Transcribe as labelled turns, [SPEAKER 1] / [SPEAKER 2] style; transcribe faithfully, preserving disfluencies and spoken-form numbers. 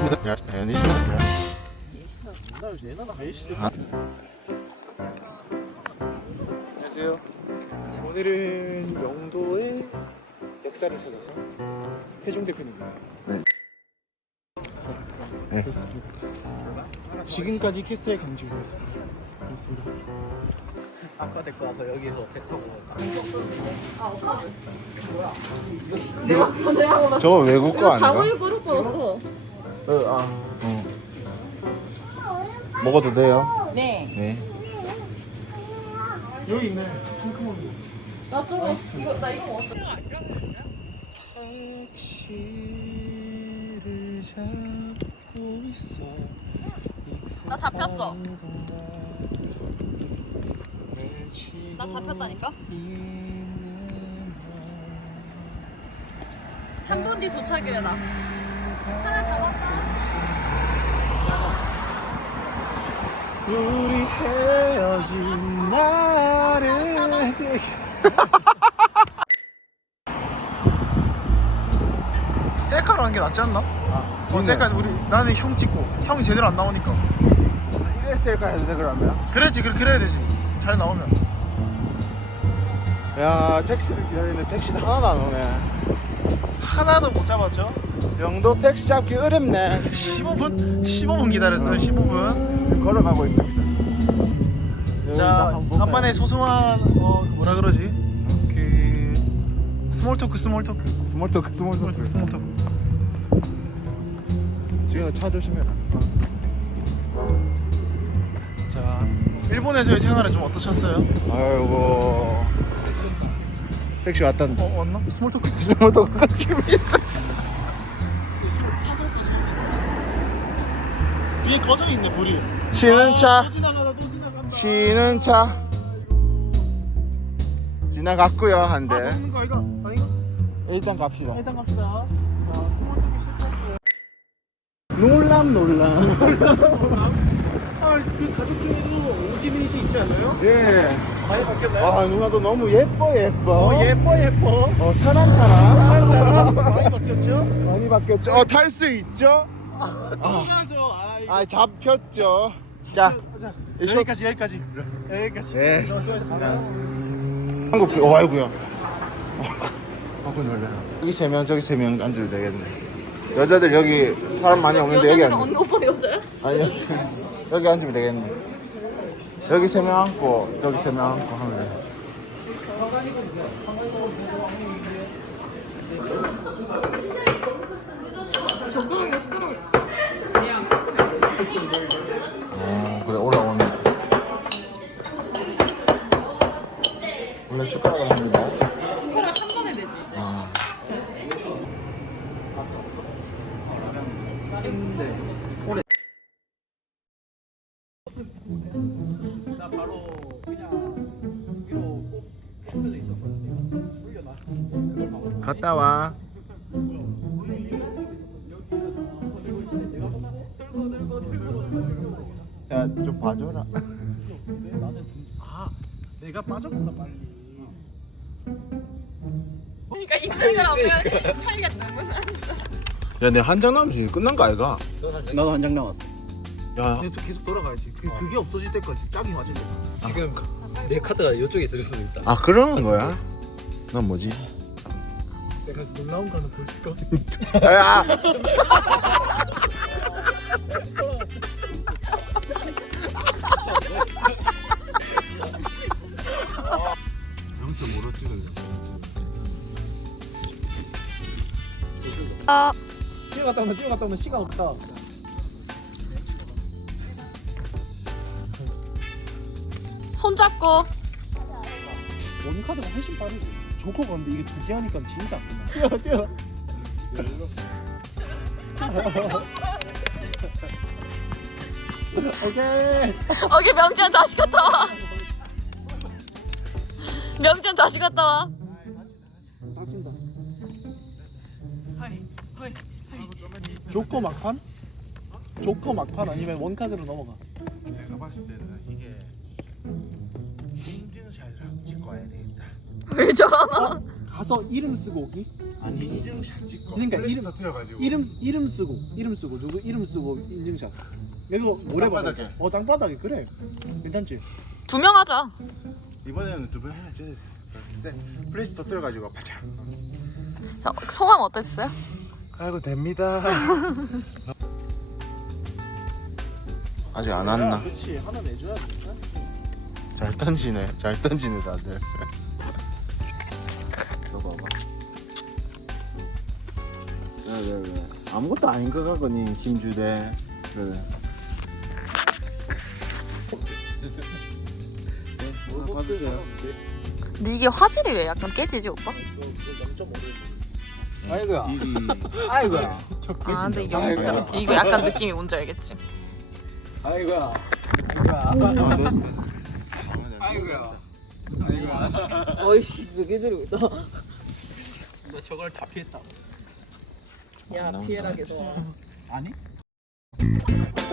[SPEAKER 1] 있습니다. 야, 네, 있습니다.
[SPEAKER 2] 안녕하세요. 오늘은 영도의 역사를 찾아서 해종 대표입니다.
[SPEAKER 1] 네. 네.
[SPEAKER 2] 그렇습니다. 지금까지 캐스터의 강주였습니다. 그렇습니다.
[SPEAKER 3] 아까 데리고 와서 여기서 배 타고
[SPEAKER 1] 저거 외국 거 아닌가?
[SPEAKER 4] 자고이 버릇 뻗었어.
[SPEAKER 1] 어, 아, 어. 먹어도 돼요?
[SPEAKER 4] 네.
[SPEAKER 1] 네.
[SPEAKER 2] 여기 있네. 상큼한 거.
[SPEAKER 4] 나 저거 이거 나 이거 먹었어.
[SPEAKER 2] 택시를 잡고 있어.
[SPEAKER 4] 나 잡혔어. 나 잡혔다니까. 삼 분 뒤 도착이래 나. 하나 잡았다.
[SPEAKER 2] 우리 헤어진 날에 셀카로 한 게 낫지 않나? 아, 어, 셀카 우리 나는 형 찍고 형이 제대로 안 나오니까.
[SPEAKER 1] 이래 셀카 해도 돼 그러면?
[SPEAKER 2] 그래야지 그래 그래야 되지. 잘 나오면.
[SPEAKER 1] 야, 택시를 기다리는데 택시도 하나도 안 오네.
[SPEAKER 2] 하나도 못 잡았죠?
[SPEAKER 1] 영도 택시 잡기 어렵네.
[SPEAKER 2] 십오 분 십오 분 기다렸어요. 십오 분.
[SPEAKER 1] 걸어가고 있습니다.
[SPEAKER 2] 자, 간만에 소소한 어 뭐라 그러지? 그 스몰 토크 스몰 토크
[SPEAKER 1] 스몰 토크 스몰
[SPEAKER 2] 스몰 토크
[SPEAKER 1] 토크.
[SPEAKER 2] 스몰 토크.
[SPEAKER 1] 지금 차 조심해라.
[SPEAKER 2] 자, 일본에서의 생활은 좀 어떠셨어요?
[SPEAKER 1] 아이고. 택시 왔단다.
[SPEAKER 2] 어 왔나? 스몰 토크.
[SPEAKER 1] 스몰 토크가 지금.
[SPEAKER 2] 위에 꺼져 있네 불이.
[SPEAKER 1] 쉬는 차.
[SPEAKER 2] 또 지나가라 또 지나간다.
[SPEAKER 1] 쉬는 차. 지나갔고요 한
[SPEAKER 2] 아,
[SPEAKER 1] 대.
[SPEAKER 2] 먹는 거 아이가? 아이가?
[SPEAKER 1] 일단 갑시다.
[SPEAKER 2] 일단 갑시다. 자, 스몰 토크 시작할게요.
[SPEAKER 1] 놀람 놀람.
[SPEAKER 2] 아, 그 가족 중에도 오지민 씨 있지 않아요?
[SPEAKER 1] 예.
[SPEAKER 2] 많이 바뀌었나요?
[SPEAKER 1] 아 누나도 너무 예뻐 예뻐.
[SPEAKER 2] 어, 예뻐 예뻐.
[SPEAKER 1] 어 사람 사람.
[SPEAKER 2] 사람 사람 많이 바뀌었죠?
[SPEAKER 1] 많이 바뀌었죠. 어 탈 수 있죠?
[SPEAKER 2] 통하죠. 아, 이거.
[SPEAKER 1] 아 잡혔죠. 자.
[SPEAKER 2] 자,
[SPEAKER 1] 이 쇼-
[SPEAKER 2] 여기까지 여기까지 여기까지.
[SPEAKER 1] 네.
[SPEAKER 2] 어, 수고하셨습니다.
[SPEAKER 1] 한국 비. 어 아이고야. 아고 놀래. 여기 세 명 저기 세 명 앉으면 되겠네. 여자들 여기 사람 많이 없는데 여기 앉.
[SPEAKER 4] 언니 오빠 여자야?
[SPEAKER 1] 아니 여기, 여기 앉으면 되겠네. 여기 세 명 앉고 저기 세 명 앉고 하면 돼.
[SPEAKER 4] 젓가락에 숟가락을.
[SPEAKER 1] 어 그래 올라오네. 원래 숟가락을 합니다.
[SPEAKER 4] 숟가락 한 번에 내지.
[SPEAKER 1] 어.
[SPEAKER 3] 나 바로 그냥 위로 꼭 충전돼 있었거든요. 올려놔. 그걸 바로
[SPEAKER 1] 갔다 와. 야 좀 봐줘라.
[SPEAKER 2] 근데 나는 든... 아 내가 빠졌구나 빨리.
[SPEAKER 4] 그러니까 있는 걸 없으면 차이가 너무 나.
[SPEAKER 1] 야 내 한 장 남지 끝난 거 아이가?
[SPEAKER 3] 나도 한 장 남았어.
[SPEAKER 1] 야
[SPEAKER 2] 계속 계속 돌아가야지. 그 그게 없어질 때까지 짝이 맞을 때.
[SPEAKER 3] 지금 내 카드가 이쪽에 있을 수도 있다.
[SPEAKER 1] 아 그러는 거야? 난 뭐지?
[SPEAKER 2] 내가 놀라운 거는 보여줄까?
[SPEAKER 1] 야! 영점 뭐로 찍을래?
[SPEAKER 4] 아,
[SPEAKER 2] 뛰어갔다 오면 뛰어갔다 오면 시간 없다.
[SPEAKER 4] 손잡고.
[SPEAKER 2] 원카드가 훨씬 빠르지. 조커가 근데 이게 두 개 하니까 진짜 안 끝나. 뛰어 뛰어. 오케이.
[SPEAKER 4] 오케이 명지현 다시 갔다 와. 명지현 다시 갔다 와.
[SPEAKER 2] 따진다.
[SPEAKER 4] 헐, 헐.
[SPEAKER 2] 조커 막판? 조커 막판 아니면 원카드로 넘어가.
[SPEAKER 1] 내가 봤을 때는 이게 인증샷을 찍고 와야 되겠다.
[SPEAKER 4] 왜 저러나?
[SPEAKER 2] 가서 이름 쓰고 오기?
[SPEAKER 3] 아니
[SPEAKER 1] 인증샷 찍고
[SPEAKER 2] 그러니까
[SPEAKER 1] 플래시
[SPEAKER 2] 이름-
[SPEAKER 1] 터뜨려가지고
[SPEAKER 2] 이름 이름 쓰고 이름 쓰고 누구 이름 쓰고 인증샷. 이거 모래바닥.
[SPEAKER 1] 땅바닥에.
[SPEAKER 2] 어 땅바닥에 그래. 괜찮지?
[SPEAKER 4] 두 명 하자.
[SPEAKER 1] 이번에는 두 번 해야지. 쎄. 플래시 터뜨려가지고 파자.
[SPEAKER 4] 자, 소감 어땠어요?
[SPEAKER 1] 아이고 됩니다. 아직 안 왔나?
[SPEAKER 2] 그렇지 하나 내줘야지.
[SPEAKER 1] 잘 던지네. 잘 던지네 다들. 저 봐봐. 왜 왜 왜? 아무것도 아닌 것 같거니 힘주대. 그래. 뭐 받으세요.
[SPEAKER 4] 근데 이게 화질이 왜 약간 깨지지 오빠?
[SPEAKER 3] 아이고야
[SPEAKER 1] 일이
[SPEAKER 3] 아이고야
[SPEAKER 4] 아 근데 이게
[SPEAKER 3] 아이고야.
[SPEAKER 4] 이거 약간 느낌이 뭔지 알겠지?
[SPEAKER 3] 아이고야
[SPEAKER 1] 아 됐어 됐어.
[SPEAKER 3] 아이고야 아이고야
[SPEAKER 4] 어이씨 되게 들고 있다.
[SPEAKER 3] 너 저걸 다 피했다
[SPEAKER 4] 야 피해라 계속.
[SPEAKER 3] 아니?